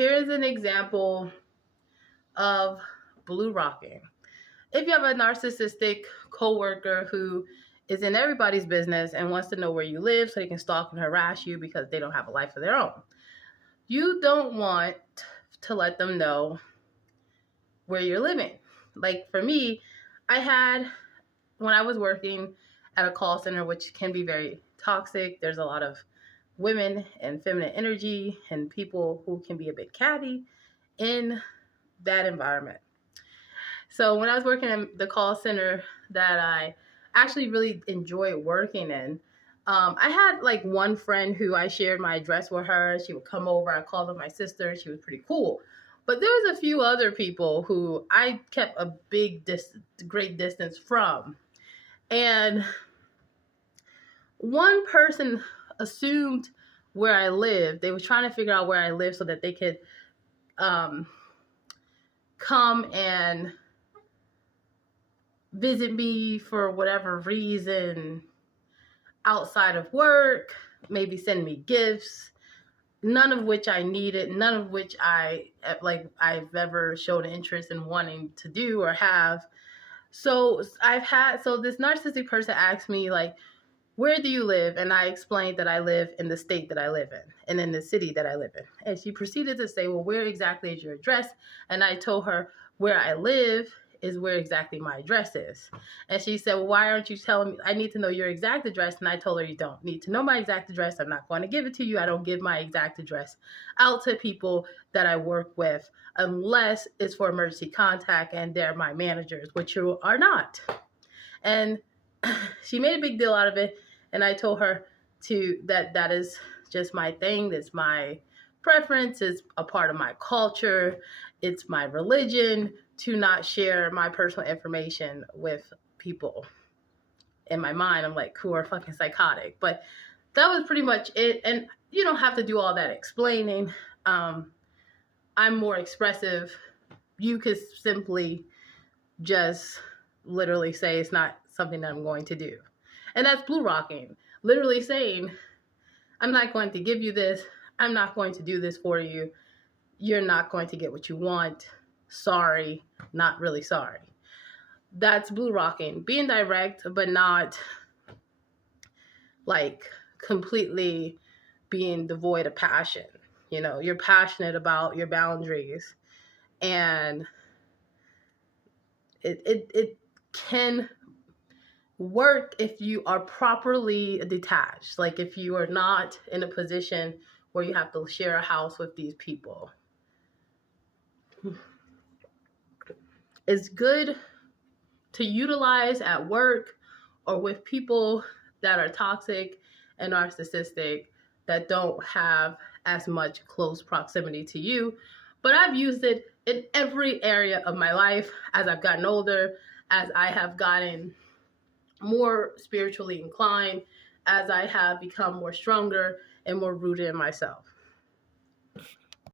Here's an example of blue rocking. If you have a narcissistic coworker who is in everybody's business and wants to know where you live so they can stalk and harass you because they don't have a life of their own, you don't want to let them know where you're living. Like for me, when I was working at a call center, which can be very toxic, there's a lot of women and feminine energy and people who can be a bit catty in that environment. So when I was working in the call center that I actually really enjoyed working in, I had like one friend who I shared my address with her. She would come over. I called her my sister. She was pretty cool. But there was a few other people who I kept a great distance from. And one person assumed where I lived. They were trying to figure out where I lived so that they could come and visit me for whatever reason outside of work, maybe send me gifts, none of which I needed, none of which I've ever shown interest in wanting to do or have. So this narcissistic person asked me, like, where do you live? And I explained that I live in the state that I live in and in the city that I live in. And she proceeded to say, well, where exactly is your address? And I told her where I live is where exactly my address is. And she said, well, why aren't you telling me? I need to know your exact address. And I told her, you don't need to know my exact address. I'm not going to give it to you. I don't give my exact address out to people that I work with unless it's for emergency contact and they're my managers, which you are not. And she made a big deal out of it. And I told her that is just my thing. That's my preference. It's a part of my culture. It's my religion to not share my personal information with people. In my mind, I'm like, who are fucking psychotic. But that was pretty much it. And you don't have to do all that explaining. I'm more expressive. You could simply just literally say it's not something that I'm going to do. And that's blue rocking. Literally saying, I'm not going to give you this. I'm not going to do this for you. You're not going to get what you want. Sorry, not really sorry. That's blue rocking. Being direct, but not like completely being devoid of passion. You know, you're passionate about your boundaries, and it can work if you are properly detached. Like if you are not in a position where you have to share a house with these people. It's good to utilize at work or with people that are toxic and narcissistic that don't have as much close proximity to you. But I've used it in every area of my life as I've gotten older, as I have gotten more spiritually inclined, as I have become more stronger and more rooted in myself.